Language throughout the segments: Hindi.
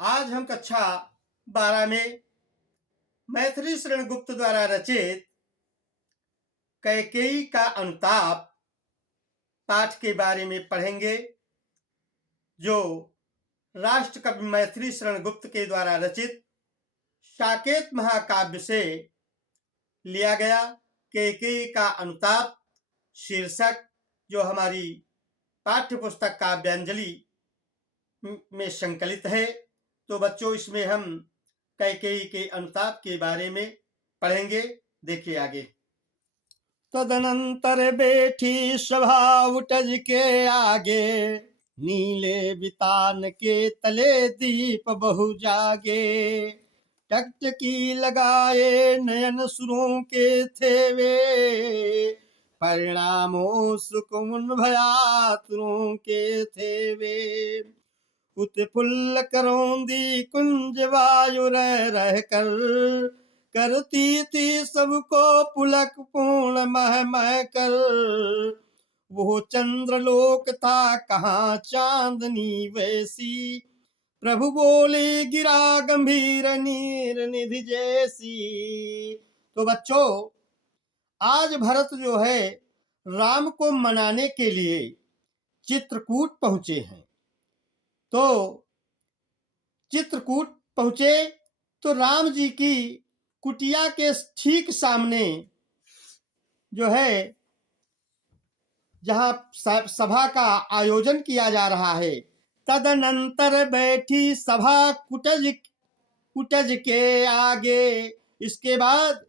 आज हम कक्षा 12 में मैथिली शरण गुप्त द्वारा रचित कैकेयी का अनुताप पाठ के बारे में पढ़ेंगे, जो राष्ट्र कवि मैथिली शरण गुप्त के द्वारा रचित साकेत महाकाव्य से लिया गया। कैकेयी का अनुताप शीर्षक जो हमारी पाठ्य पुस्तक काव्यांजलि में संकलित है। तो बच्चों, इसमें हम कैकेयी के अनुताप के बारे में पढ़ेंगे। देखिए आगे। तदनंतर बैठी सभा उटज के आगे, नीले बितान के तले दीप बहु जागे। टकटकी लगाए नयन सुरों के थे वे, परिणामों सुकुन भयातुरों के थे वे। उत्फुल्ल करौंदी कुंज वायु रह कर, करती थी सबको पुलक पूर्ण मह मह कर। वो चंद्रलोक था कहाँ चांदनी वैसी, प्रभु बोले गिरा गंभीर नीर निधि जैसी। तो बच्चों, आज भरत जो है राम को मनाने के लिए चित्रकूट पहुंचे हैं। तो चित्रकूट पहुंचे तो राम जी की कुटिया के ठीक सामने जो है, जहां सभा का आयोजन किया जा रहा है, तदनंतर बैठी सभा कुटज के आगे। इसके बाद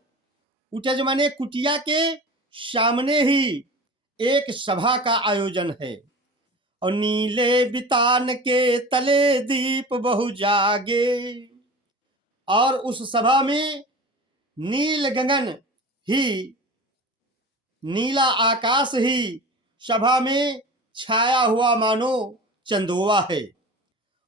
कुटज माने कुटिया के सामने ही एक सभा का आयोजन है, और नीले बितान के तले दीप बहु जागे। और उस सभा में नील गगन ही, नीला आकाश ही सभा में छाया हुआ मानो चंदोवा है।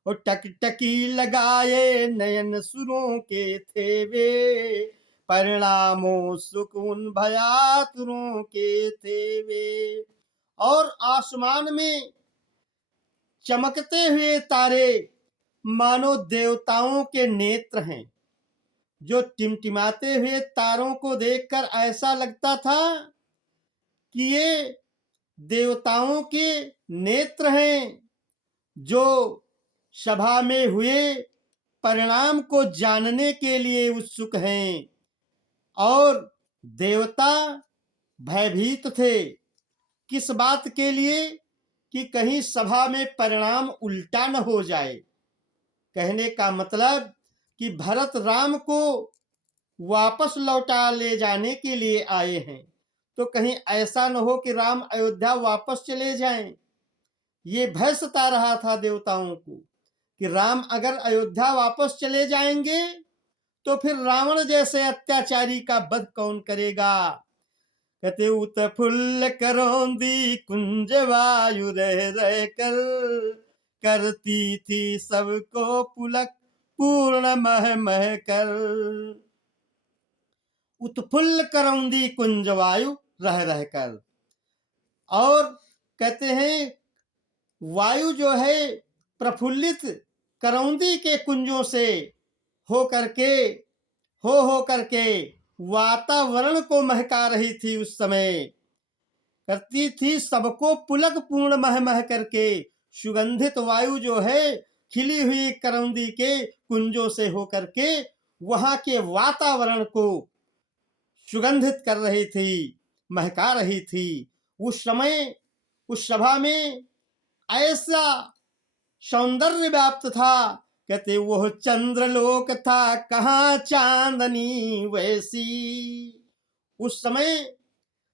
और टकटकी लगाए नयन सुरों के थे वे, परिणामों सुकून भयातुरों के थे वे। और आसमान में चमकते हुए तारे मानो देवताओं के नेत्र हैं। जो टिमटिमाते हुए तारों को देखकर ऐसा लगता था कि ये देवताओं के नेत्र हैं, जो सभा में हुए परिणाम को जानने के लिए उत्सुक हैं। और देवता भयभीत थे, किस बात के लिए कि कहीं सभा में परिणाम उल्टा न हो जाए। कहने का मतलब कि भरत राम को वापस लौटा ले जाने के लिए आए हैं, तो कहीं ऐसा न हो कि राम अयोध्या वापस चले जाएं। ये भय सता रहा था देवताओं को कि राम अगर अयोध्या वापस चले जाएंगे तो फिर रावण जैसे अत्याचारी का वध कौन करेगा। कहते उत्फुल्ल करौंदी कुंज वायु रह कर, करती थी सबको पुलक पूर्ण मह मह कर। उत्फुल्ल करौंदी कुंज वायु रह कर। और कहते हैं वायु जो है प्रफुल्लित करौंदी के कुंजों से हो करके वातावरण को महका रही थी। उस समय करती थी सबको पुलक पूर्ण मह मह करके। सुगंधित वायु जो है खिली हुई करौंदी के कुंजों से होकर के वहां के वातावरण को सुगंधित कर रही थी, महका रही थी। उस समय उस सभा में ऐसा सौंदर्य व्याप्त था। कहते वो चंद्रलोक था कहाँ चांदनी वैसी। उस समय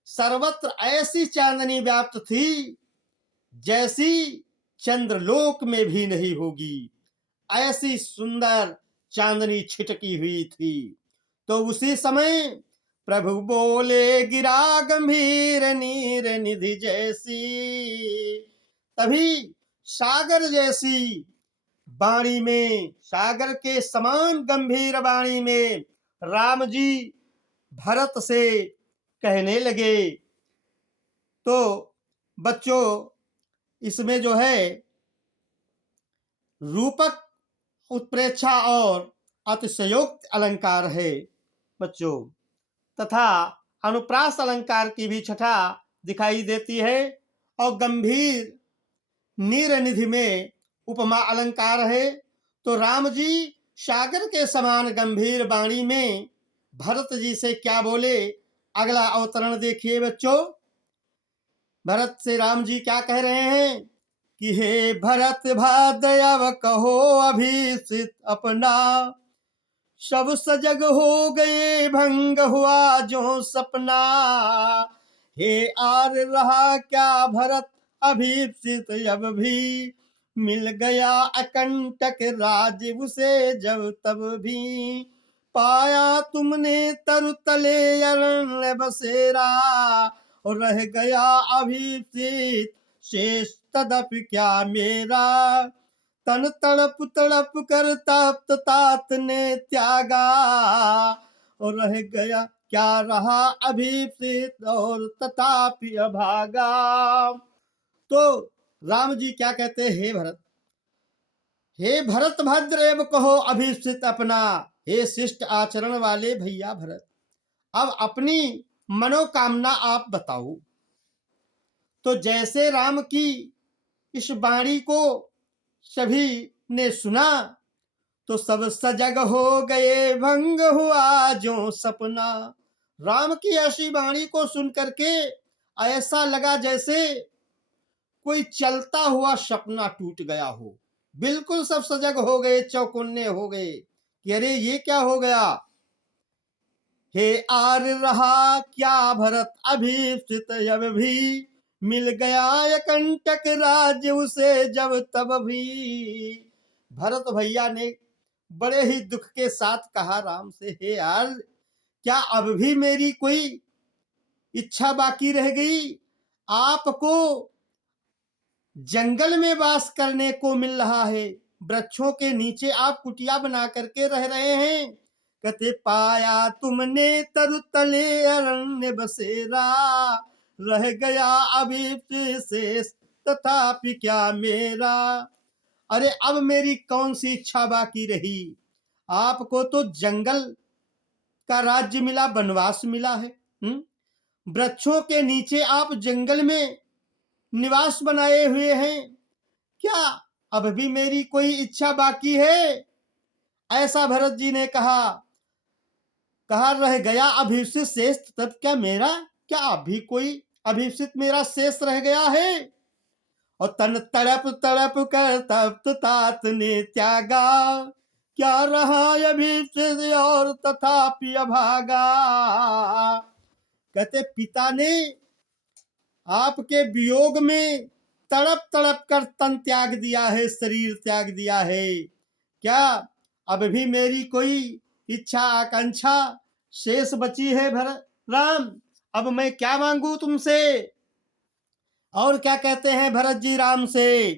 सर्वत्र ऐसी चांदनी व्याप्त थी जैसी चंद्रलोक में भी नहीं होगी। ऐसी सुंदर चांदनी छिटकी हुई थी। तो उसी समय प्रभु बोले गिरा गंभीर नीर निधि जैसी। तभी सागर जैसी वाणी में, सागर के समान गंभीर वाणी में राम जी भरत से कहने लगे। तो बच्चों, इसमें जो है रूपक उत्प्रेक्षा और अतिशयोक्त अलंकार है बच्चों, तथा अनुप्रास अलंकार की भी छठा दिखाई देती है। और गंभीर नीर निधि में उपमा अलंकार है। तो राम जी सागर के समान गंभीर वाणी में भरत जी से क्या बोले, अगला अवतरण देखिए बच्चों। भरत से राम जी क्या कह रहे हैं कि हे भरत भादयाव कहो अभिषित अपना, सब सजग हो गए भंग हुआ जो सपना। हे आर रहा क्या भरत अभिषित अब भी, मिल गया अकंटक राज उसे जब तब भी। पाया तुमने तरुतले अरण्य बसेरा, और रह गया अभिषित शेष तदपि क्या मेरा। तन तड़प तड़प कर तप्त तात ने त्यागा, और रह गया क्या रहा अभिषित और तथापि अभागा। तो राम जी क्या कहते हैं, हे भरत भद्र एव कहो अभिषित अपना, हे शिष्ट आचरण वाले भैया भरत, अब अपनी मनोकामना आप बताओ। तो जैसे राम की इस वाणी को सभी ने सुना तो सब सजग हो गए भंग हुआ जो सपना। राम की ऐसी वाणी को सुन करके ऐसा लगा जैसे कोई चलता हुआ सपना टूट गया हो। बिल्कुल सब सजग हो गए, चौकन्ने हो गए कि अरे ये क्या हो गया। हे आर रहा क्या भरत अभिषित अब भी, मिल गया कंटक राज उसे जब तब भी। भरत भैया ने बड़े ही दुख के साथ कहा राम से, हे यार क्या अब भी मेरी कोई इच्छा बाकी रह गई। आपको जंगल में वास करने को मिल रहा है, वृक्षों के नीचे आप कुटिया बना करके रह रहे हैं। कहते पाया तुमने तरुतले अरण्य बसेरा, रह गया अभी शेष तथापि क्या मेरा। अरे अब मेरी कौन सी इच्छा बाकी रही। आपको तो जंगल का राज्य मिला, वनवास मिला है, वृक्षों के नीचे आप जंगल में निवास बनाए हुए हैं, क्या अब भी मेरी कोई इच्छा बाकी है। ऐसा भरत जी ने कहा रह गया अभिषित शेष तब क्या मेरा, क्या अभी कोई अभिषित मेरा शेष रह गया है। और तन तड़प तड़प कर तप्त तात ने त्यागा, क्या रहा अभिषित और तथापि अभागा। कहते पिता ने आपके वियोग में तड़प तड़प कर तन त्याग दिया है, शरीर त्याग दिया है, क्या अब भी मेरी कोई इच्छा आकांक्षा शेष बची है भरत राम। अब मैं क्या मांगू तुमसे। और क्या कहते हैं भरत जी राम से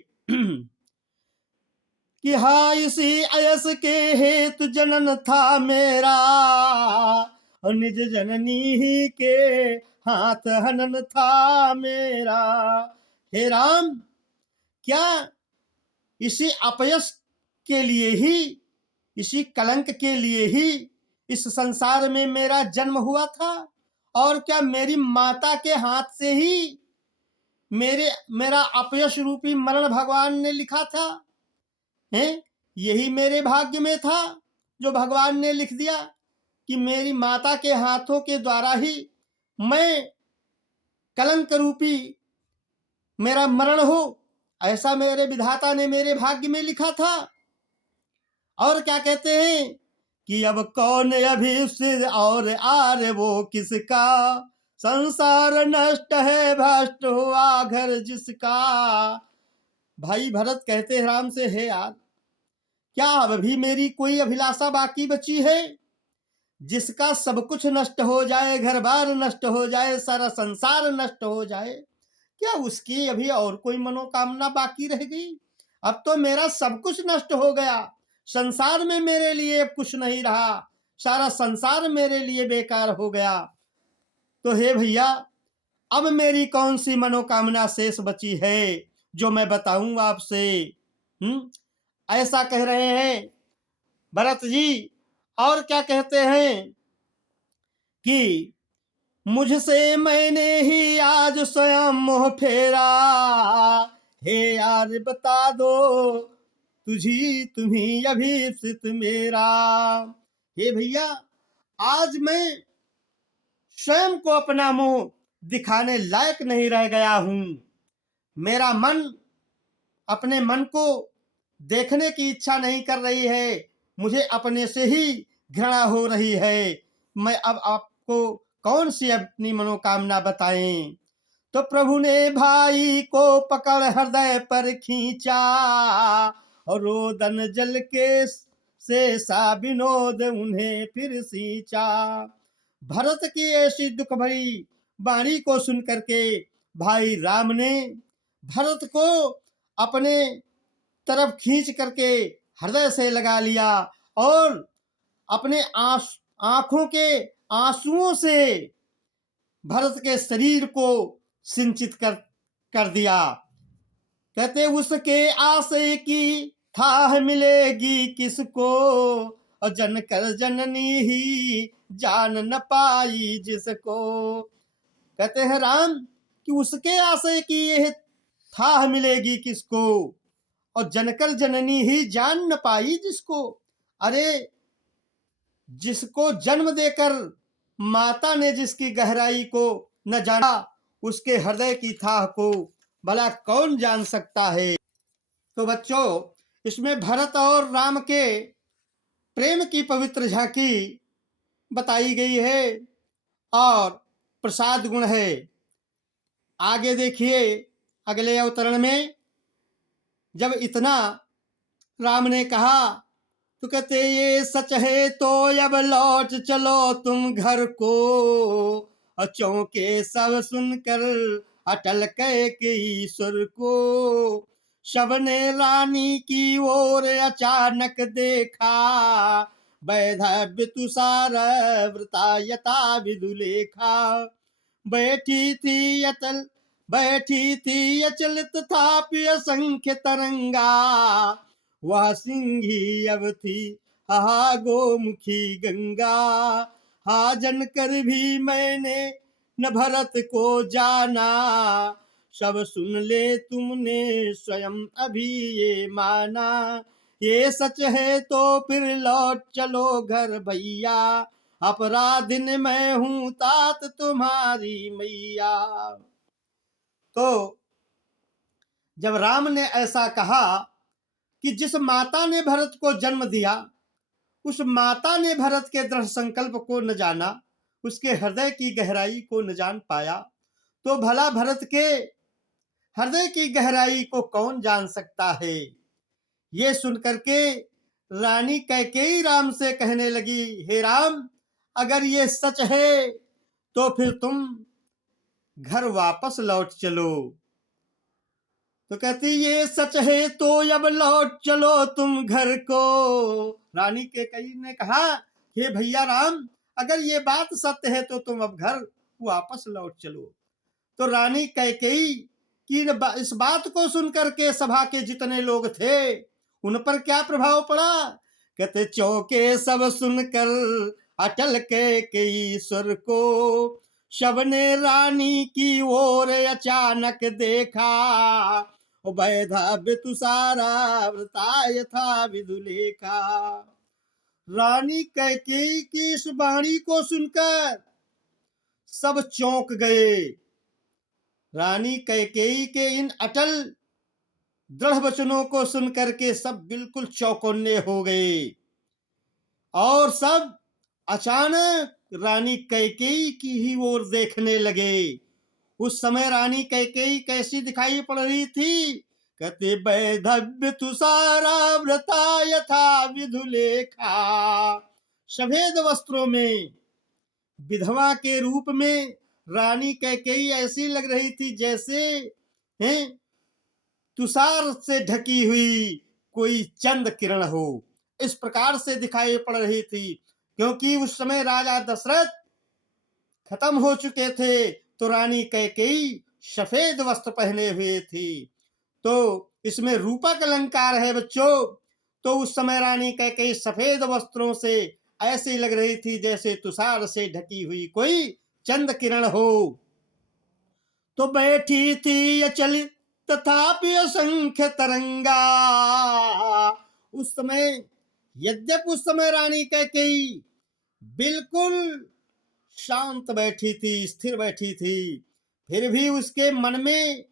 कि हा इसी अयस के हेतु जनन था मेरा, और निज जननी ही के हाथ हनन था मेरा। हे राम क्या इसी अपयश के लिए ही, इसी कलंक के लिए ही इस संसार में मेरा जन्म हुआ था। और क्या मेरी माता के हाथ से ही मेरा अपयश रूपी मरण भगवान ने लिखा था, हैं? यही मेरे भाग्य में था जो भगवान ने लिख दिया कि मेरी माता के हाथों के द्वारा ही मैं कलंक रूपी मेरा मरण हो। ऐसा मेरे विधाता ने मेरे भाग्य में लिखा था। और क्या कहते हैं कि अब कौन अभिषित और आर वो किसका, संसार नष्ट है भ्रष्ट हुआ घर जिसका। भाई भरत कहते हैं राम से, हे यार क्या अब भी मेरी कोई अभिलाषा बाकी बची है। जिसका सब कुछ नष्ट हो जाए, घर बार नष्ट हो जाए, सारा संसार नष्ट हो जाए, क्या उसकी अभी और कोई मनोकामना बाकी रह गई। अब तो मेरा सब कुछ नष्ट हो गया, संसार में मेरे लिए कुछ नहीं रहा, सारा संसार मेरे लिए बेकार हो गया। तो हे भैया अब मेरी कौन सी मनोकामना शेष बची है जो मैं बताऊं आपसे। ऐसा कह रहे हैं भरत जी और क्या कहते हैं कि मुझसे मैंने ही आज स्वयं मोह फेरा, हे यार बता दो तुम्ही अभिप्सित मेरा। हे भैया, आज मैं स्वयं को अपना मुंह दिखाने लायक नहीं रह गया हूं। मेरा मन अपने मन को देखने की इच्छा नहीं कर रही है, मुझे अपने से ही घृणा हो रही है। मैं अब आपको कौन सी अपनी मनोकामना बताएं। तो प्रभु ने भाई को पकड़ हृदय पर खींचा, और रोदन जल के से सा विनोद उन्हें फिर सींचा। भरत की ऐसी दुख भरी वाणी को सुन करके भाई राम ने भरत को अपने तरफ खींच करके हृदय से लगा लिया और अपने आंखों के आंसुओं से भरत के शरीर को सिंचित कर दिया। कहते उसके आशय की थाह मिलेगी किसको, और जन कर जननी ही जान न पाई जिसको। कहते हैं राम कि उसके आशय की यह थाह मिलेगी किसको, और जनकर जननी ही जान न पाई जिसको। अरे जिसको जन्म देकर माता ने जिसकी गहराई को न जाना, उसके हृदय की थाह को भला कौन जान सकता है। तो बच्चों, इसमें भरत और राम के प्रेम की पवित्र झांकी बताई गई है और प्रसाद गुण है। आगे देखिए अगले अवतरण में जब इतना राम ने कहा तो कहते ये सच है तो अब लौट चलो तुम घर को, और चौके सब सुनकर अटल कैकेयी सुर को। शब ने रानी की ओर अचानक देखा, वैधव्य तुषार व्रता यथा विदुलेखा। बैठी थी अचल तथापि असंख्य तरंगा, वह सिंही अब थी हा गोमुखी गंगा। हा जनकर भी मैंने न भरत को जाना, सब सुन ले तुमने स्वयं अभी ये माना। ये सच है तो फिर लौट चलो घर भैया, अपराधिन मैं हूं तात तुम्हारी मैया। तो जब राम ने ऐसा कहा कि जिस माता ने भरत को जन्म दिया, उस माता ने भरत के दृढ़ संकल्प को न जाना, उसके हृदय की गहराई को न जान पाया, तो भला भरत के हृदय की गहराई को कौन जान सकता है। ये सुनकर के रानी कैकेयी राम से कहने लगी, हे राम, अगर ये सच है तो फिर तुम घर वापस लौट चलो। तो कहती ये सच है तो अब लौट चलो तुम घर को। रानी कैकेयी ने कहा, हे भैया राम, अगर ये बात सत्य है तो तुम अब घर वापस लौट चलो। तो रानी कैकेयी की इस बात को सुनकर के सभा के जितने लोग थे उन पर क्या प्रभाव पड़ा। कहते चौके सब सुनकर अटल कैकेयी स्वर को, शब ने रानी की ओर अचानक देखा, वैधव्य तुषारा व्रता यथा विदुलेखा। रानी कैकेयी की इस वाणी को सुनकर सब चौंक गए। रानी कैकेयी के इन अटल दृढ़ वचनों को सुनकर के सब बिल्कुल चौकन्ने हो गए और सब अचानक रानी कैकेयी की ही ओर देखने लगे। उस समय रानी कैकेयी कैसी दिखाई पड़ रही थी। कहते वैधव्य तुषारा व्रता यथा विधुलेखा। सफेद वस्त्रों में विधवा के रूप में रानी कैकेयी ऐसी लग रही थी जैसे हैं तुषार से ढकी हुई कोई चंद किरण हो, इस प्रकार से दिखाई पड़ रही थी। क्योंकि उस समय राजा दशरथ खत्म हो चुके थे, तो रानी कैकेयी सफेद वस्त्र पहने हुए थी। तो इसमें रूपक अलंकार है बच्चों। तो उस समय रानी कैकेयी सफेद वस्त्रों से ऐसी लग रही थी जैसे तुषार से ढकी हुई कोई चंद किरण हो। तो बैठी थी अचल तथापि असंख्य तरंगा। उस समय, यद्यपि उस समय रानी कैकेयी बिल्कुल शांत बैठी थी, स्थिर बैठी थी, फिर भी उसके मन में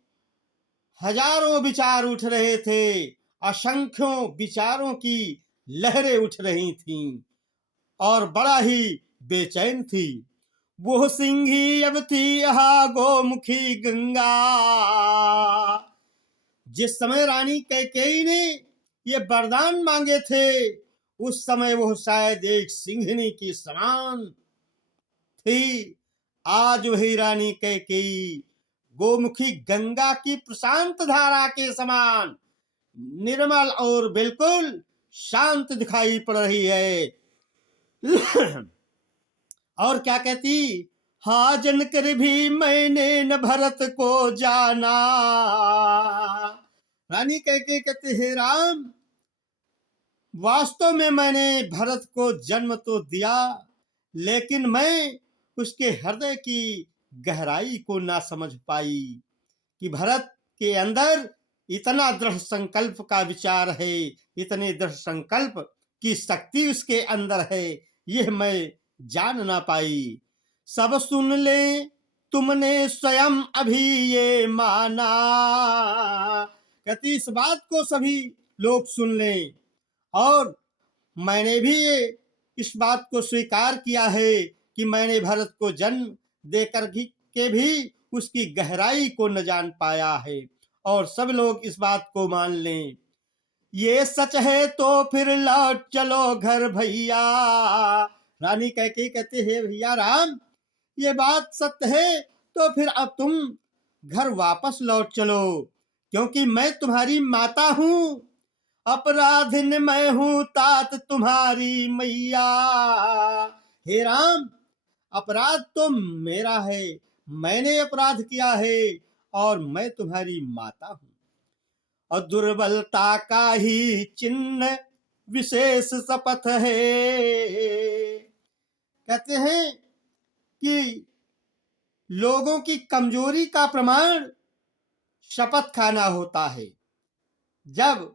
हजारों विचार उठ रहे थे, असंख्यों विचारों की लहरें उठ रही थीं और बड़ा ही बेचैन थी। वो सिंही अब थी यहाँ गोमुखी गंगा। जिस समय रानी कैकेयी ने ये वरदान मांगे थे, उस समय वो शायद एक सिंहिनी की समान थी। आज वही रानी कैकेयी गोमुखी गंगा की प्रशांत धारा के समान निर्मल और बिल्कुल शांत दिखाई पड़ रही है। और क्या कहती, हा जनकर भी मैंने न भरत को जाना। रानी कैकेयी कहते हे राम, वास्तव में मैंने भरत को जन्म तो दिया, लेकिन मैं उसके हृदय की गहराई को ना समझ पाई कि भरत के अंदर इतना दृढ़ संकल्प का विचार है, इतने दृढ़ संकल्प की शक्ति उसके अंदर है, यह मैं जान ना पाई। सब सुन ले तुमने स्वयं अभी ये माना। कहती इस बात को सभी लोग सुन लें, और मैंने भी इस बात को स्वीकार किया है कि मैंने भरत को जन्म देकर के भी उसकी गहराई को न जान पाया है, और सब लोग इस बात को मान लें। ये सच है तो फिर लौट चलो घर भैया। रानी कैकेयी कहते हे भैया राम, ये बात सत्य है तो फिर अब तुम घर वापस लौट चलो, क्योंकि मैं तुम्हारी माता हूं, अपराधिन मैं हूं तात तुम्हारी मैया। हे राम, अपराध तो मेरा है, मैंने अपराध किया है, और मैं तुम्हारी माता हूं, और दुर्बलता का ही चिन्ह विशेष शपथ है। कहते हैं कि लोगों की कमजोरी का प्रमाण शपथ खाना होता है। जब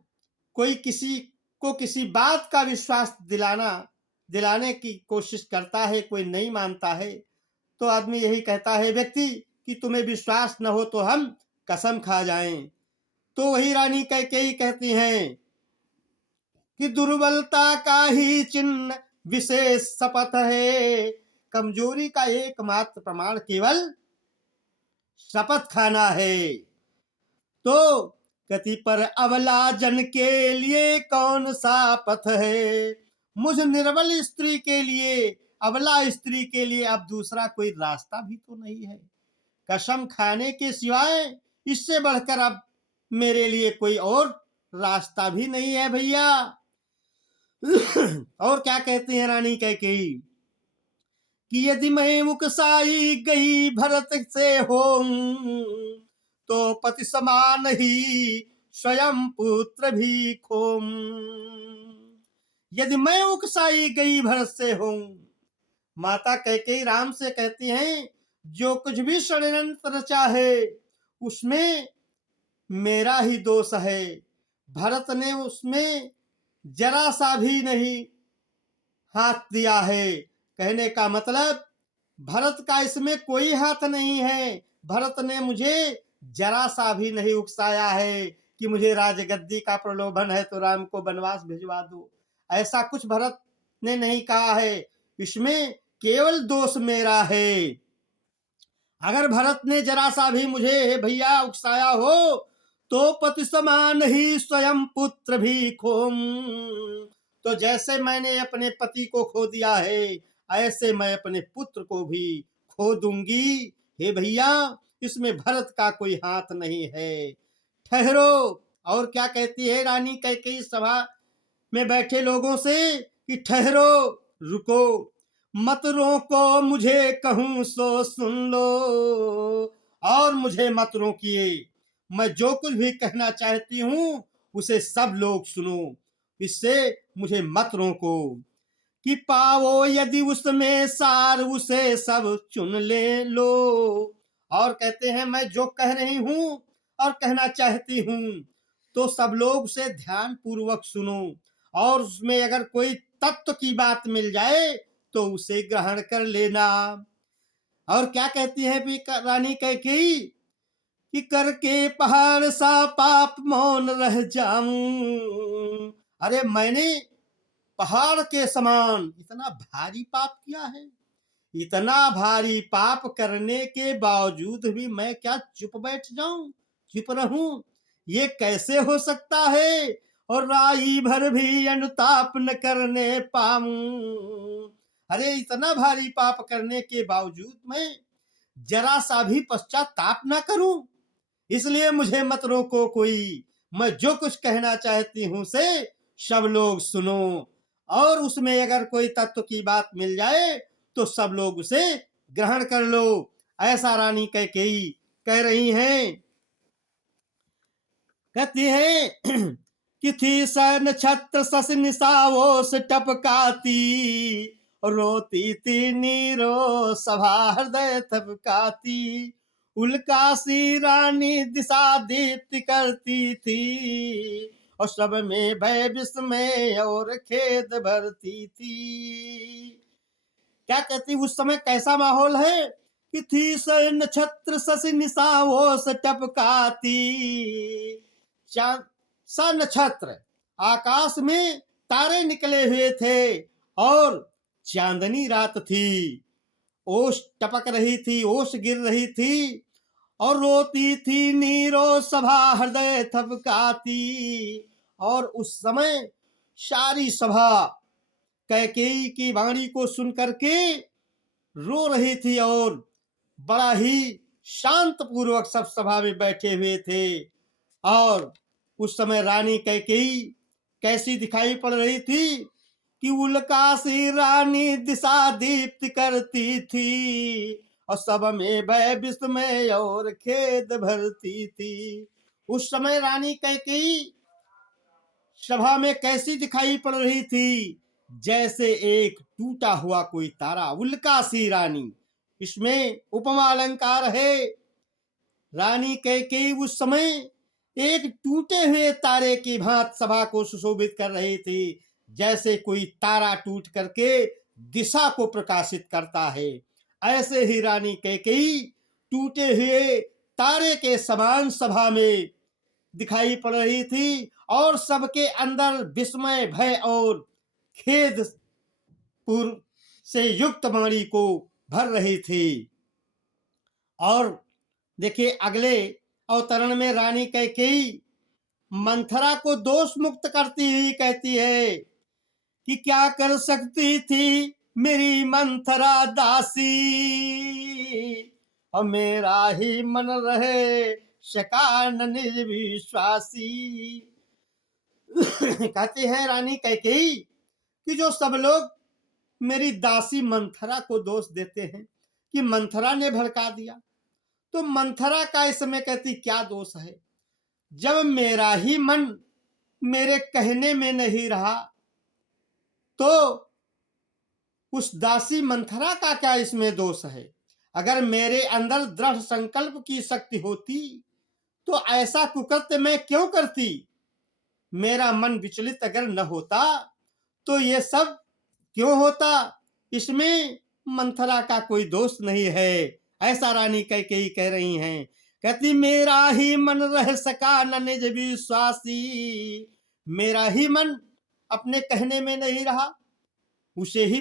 कोई किसी को किसी बात का विश्वास दिलाने की कोशिश करता है, कोई नहीं मानता है, तो आदमी यही कहता है व्यक्ति कि तुम्हें विश्वास न हो तो हम कसम खा जाएं। तो वही रानी कैकेयी कहती हैं कि दुर्बलता का ही चिन्ह विशेष शपथ है। कमजोरी का एकमात्र प्रमाण केवल शपथ खाना है। तो कति पर अबला जन के लिए कौन सा पथ है, मुझ निर्बल स्त्री के लिए, अबला स्त्री के लिए अब दूसरा कोई रास्ता भी तो नहीं है। कसम खाने के सिवाय इससे बढ़कर अब मेरे लिए कोई और रास्ता भी नहीं है भैया। और क्या कहती है रानी कैकेयी कि यदि मैं मुकसाई गई भरत से होऊं, तो पति समान ही स्वयं पुत्र भी खोऊं। यदि मैं उकसाई गई भरत से हूं, माता कैकेयी राम से कहती हैं जो कुछ भी षड्यंत्र चाहे उसमें मेरा ही दोष है, भरत ने उसमें जरा सा भी नहीं हाथ दिया है। कहने का मतलब भरत का इसमें कोई हाथ नहीं है। भरत ने मुझे जरा सा भी नहीं उकसाया है कि मुझे राजगद्दी का प्रलोभन है तो राम को वनवास भिजवा दो, ऐसा कुछ भरत ने नहीं कहा है। इसमें केवल दोष मेरा है। अगर भरत ने जरा सा भी मुझे भैया उकसाया हो तो पति समान ही स्वयं पुत्र भी खोऊं। तो जैसे मैंने अपने पति को खो दिया है, ऐसे मैं अपने पुत्र को भी खो दूंगी। हे भैया, इसमें भरत का कोई हाथ नहीं है, ठहरो। और क्या कहती है रानी कैकेयी सभा में बैठे लोगों से कि ठहरो, रुको, मत रोको, मुझे कहूं सो सुन लो, और मुझे मत रोकिए, मैं जो कुछ भी कहना चाहती हूँ उसे सब लोग सुनो। इससे मुझे मत रोको। कि पाओ यदि उसमें सार उसे सब चुन ले लो। और कहते हैं मैं जो कह रही हूं और कहना चाहती हूं तो सब लोग उसे ध्यान पूर्वक सुनो, और उसमें अगर कोई तत्व की बात मिल जाए तो उसे ग्रहण कर लेना। और क्या कहती है भी रानी कैकेयी कि करके पहाड़ सा पाप मौन रह जाऊं। अरे मैंने पहाड़ के समान इतना भारी पाप किया है, इतना भारी पाप करने के बावजूद भी मैं क्या चुप बैठ जाऊं, चुप रहूं? ये कैसे हो सकता है? और राई भर भी अनुताप न करने पाऊं। अरे इतना भारी पाप करने के बावजूद मैं जरा सा भी पश्चाताप ना करूं। इसलिए मुझे मत रोको कोई, मैं जो कुछ कहना चाहती हूं से सब लोग सुनो, और उसमें अगर कोई तत्व की बात मिल जाए तो सब लोग उसे ग्रहण कर लो। ऐसा रानी कैकेयी कह रही हैं। कहती हैं कि थी सन छत्र सस निसाओस टपकाती, रोती थी नीरो सभा हृदय थपकाती, उल्कासी रानी दिशा दीप्ति करती थी, और सब में भय विस्मय और खेद भरती थी। क्या कहती उस समय कैसा माहौल है कि थी स नक्षत्र शशि निशाओस टपकाती। चांद सा नक्षत्र, आकाश में तारे निकले हुए थे और चांदनी रात थी, ओस टपक रही थी, ओस गिर रही थी, और रोती थी नीरो सभा हृदय थपकाती। और उस समय सारी सभा कैकेयी की वाणी को सुन करके रो रही थी, और बड़ा ही शांत पूर्वक सब सभा में बैठे हुए थे। और उस समय रानी कैकेयी कैसी दिखाई पड़ रही थी कि उल्कासी रानी दिशा दीप्ति करती थी, और सब में भय विस्मय और खेद भरती थी। उस समय रानी कैकेयी सभा में कैसी दिखाई पड़ रही थी? जैसे एक टूटा हुआ कोई तारा, उल्कासी रानी। इसमें उपमा अलंकार है। रानी कैकेयी उस समय एक टूटे हुए तारे की भांति सभा को सुशोभित कर रही थी, जैसे कोई तारा टूट करके दिशा को प्रकाशित करता है। ऐसे ही रानी कैकेयी टूटे हुए तारे के समान सभा में दिखाई पड़ रही थी, और सबके अंदर विस्मय, भय और खेद पूर्व से युक्त वाणी को भर रही थी। और देखिए अगले अवतरण में रानी कैकेयी मंथरा को दोष मुक्त करती हुई कहती है कि क्या कर सकती थी मेरी मंथरा दासी, और मेरा ही मन रहे सका न निज विश्वासी। कहते हैं रानी कैकेयी कि जो सब लोग मेरी दासी मंथरा को दोष देते हैं कि मंथरा ने भड़का दिया, तो मंथरा का इस समय कहती क्या दोष है? जब मेरा ही मन मेरे कहने में नहीं रहा तो उस दासी मंथरा का क्या इसमें दोष है? अगर मेरे अंदर दृढ़ संकल्प की शक्ति होती तो ऐसा कुकृत्य मैं क्यों करती? मेरा मन विचलित अगर न होता तो ये सब क्यों होता? इसमें मंथरा का कोई दोष नहीं है। ऐसा रानी कैकेयी कह रही हैं। कहती मेरा ही मन रह सका न निज विश्वासी, मेरा ही मन अपने कहने में नहीं रहा, उसने ही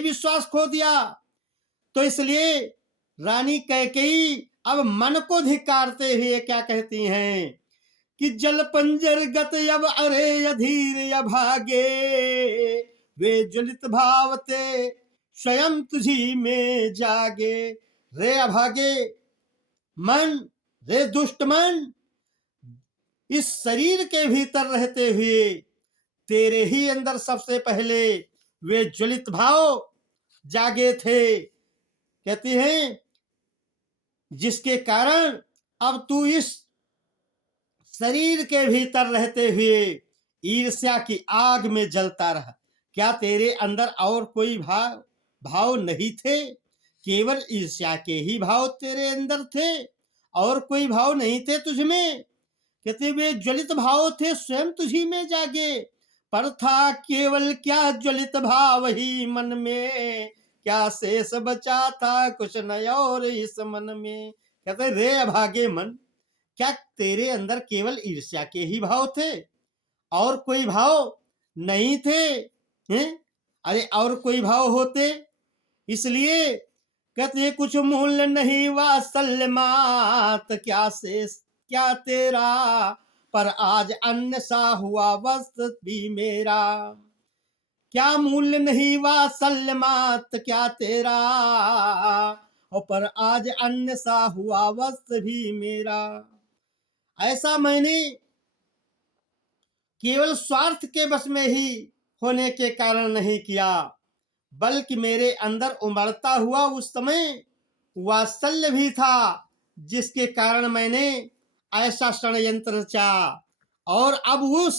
विश्वास खो दिया। तो इसलिए रानी कैकेयी अब मन को धिक्कारते हुए क्या कहती हैं कि जल पंजर गत अब अरे अधीर अभागे, वे ज्वलित भावते स्वयं तुझी में जागे। रे अभागे मन, रे दुष्ट मन, इस शरीर के भीतर रहते हुए तेरे ही अंदर सबसे पहले वे ज्वलित भाव जागे थे। कहती हैं जिसके कारण अब तू इस शरीर के भीतर रहते हुए ईर्ष्या की आग में जलता रहा। क्या तेरे अंदर और कोई भाव नहीं थे? केवल ईर्ष्या के ही भाव तेरे अंदर थे, और कोई भाव नहीं थे तुझ में? कहते वे ज्वलित भाव थे स्वयं तुझी में जागे, पर था केवल क्या ज्वलित भाव ही मन में, क्या शेष बचा था कुछ न और इस मन में। कहते रे अभागे मन, क्या तेरे अंदर केवल ईर्ष्या के ही भाव थे और कोई भाव नहीं थे? हैं? अरे और कोई भाव होते? इसलिए कहते कुछ मूल्य नहीं वात्सल्य मात, क्या शेष क्या तेरा, पर आज अन्य सा हुआ वस्त्र भी मेरा। क्या मूल्य नहीं वात्सल्य मात क्या तेरा, और पर आज अन्य सा हुआ वस्त्र भी मेरा। ऐसा मैंने केवल स्वार्थ के बस में ही होने के कारण नहीं किया, बल्कि मेरे अंदर उमड़ता हुआ उस समय वात्सल्य भी था, जिसके कारण मैंने ऐसा षड्यंत्र रचा। और अब उस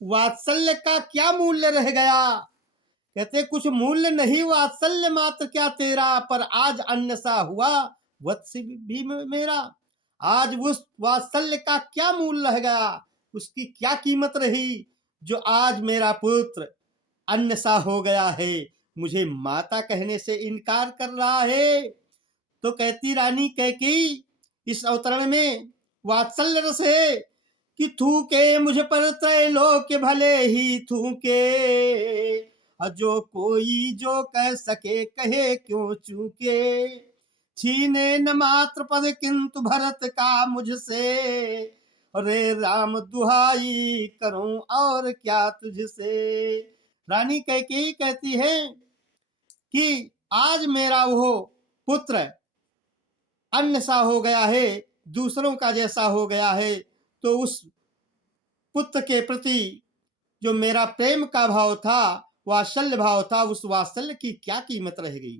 वात्सल्य का क्या मूल्य रह गया? कहते कुछ मूल्य नहीं वात्सल्य मात्र क्या तेरा, पर आज अन्य सा हुआ वत्स भी मेरा। आज उस वात्सल्य का क्या मूल्य रह गया, उसकी क्या कीमत रही, जो आज मेरा पुत्र अन्य सा हो गया है, मुझे माता कहने से इनकार कर रहा है। तो कहती रानी कैकेयी इस अवतरण में वात्सल्य रस है कि थूके मुझ पर त्रैलोक भले ही थूके, जो कोई जो कह सके कहे क्यों चूके, छीने न मात्र पद किंतु भरत का मुझसे, रे राम दुहाई करूं और क्या तुझसे। रानी कैकेयी कहती है कि आज मेरा वो पुत्र अन्य सा हो गया है, दूसरों का जैसा हो गया है, तो उस पुत्र के प्रति जो मेरा प्रेम का भाव था, वात्सल्य भाव था, उस वात्सल्य की क्या कीमत रह गई।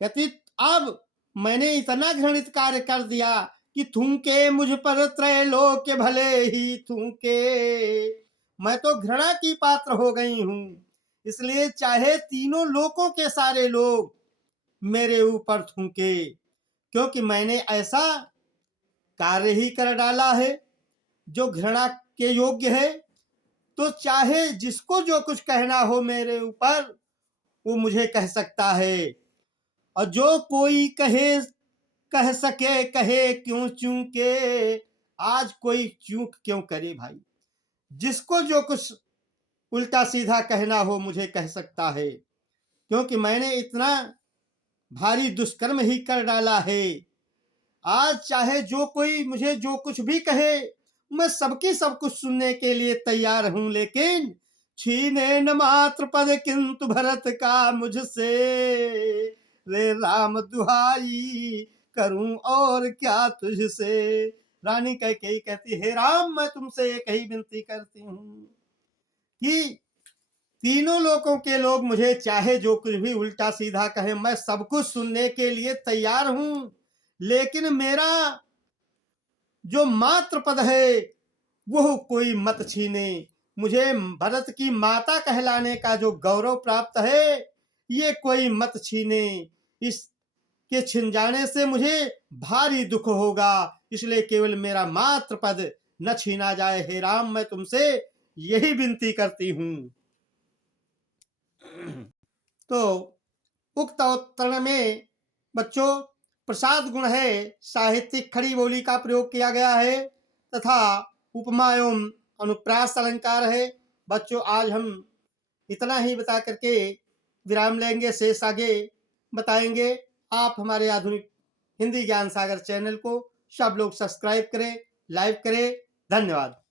कहती अब मैंने इतना घृणित कार्य कर दिया कि थूके मुझ पर त्रैलोक भले ही थूके, मैं तो घृणा की पात्र हो गई हूं, इसलिए चाहे तीनों लोकों के सारे लोग मेरे ऊपर थूके, क्योंकि मैंने ऐसा कार्य ही कर डाला है जो घृणा के योग्य है। तो चाहे जिसको जो कुछ कहना हो मेरे ऊपर, वो मुझे कह सकता है, और जो कोई कह सके कहे क्यों चूके। आज कोई चूक क्यों करे भाई, जिसको जो कुछ उल्टा सीधा कहना हो मुझे कह सकता है, क्योंकि मैंने इतना भारी दुष्कर्म ही कर डाला है। आज चाहे जो कोई मुझे जो कुछ भी कहे, मैं सबकी सब कुछ सुनने के लिए तैयार हूं, लेकिन छीने न मात्र पद किंतु भरत का मुझसे, रे राम दुहाई करूं और क्या तुझसे। रानी कैकेयी कहती हे राम, मैं तुमसे एक ही विनती करती हूँ कि तीनों लोकों के लोग मुझे चाहे जो कुछ भी उल्टा सीधा कहे, मैं सब कुछ सुनने के लिए तैयार हूं, लेकिन मेरा जो मात्र पद है वो कोई मत छीने। मुझे भरत की माता कहलाने का जो गौरव प्राप्त है, ये कोई मत छीने। इसके छिन जाने से मुझे भारी दुख होगा, इसलिए केवल मेरा मात्र पद न छीना जाए। हे राम, मैं तुमसे यही विनती करती हूं। तो उक्त अवतरण में बच्चों प्रसाद गुण है, साहित्यिक खड़ी बोली का प्रयोग किया गया है, तथा उपमा एवं अनुप्रास अलंकार है। बच्चों आज हम इतना ही बता करके विराम लेंगे, शेष आगे बताएंगे। आप हमारे आधुनिक हिंदी ज्ञान सागर चैनल को सब लोग सब्सक्राइब करें, लाइक करें। धन्यवाद।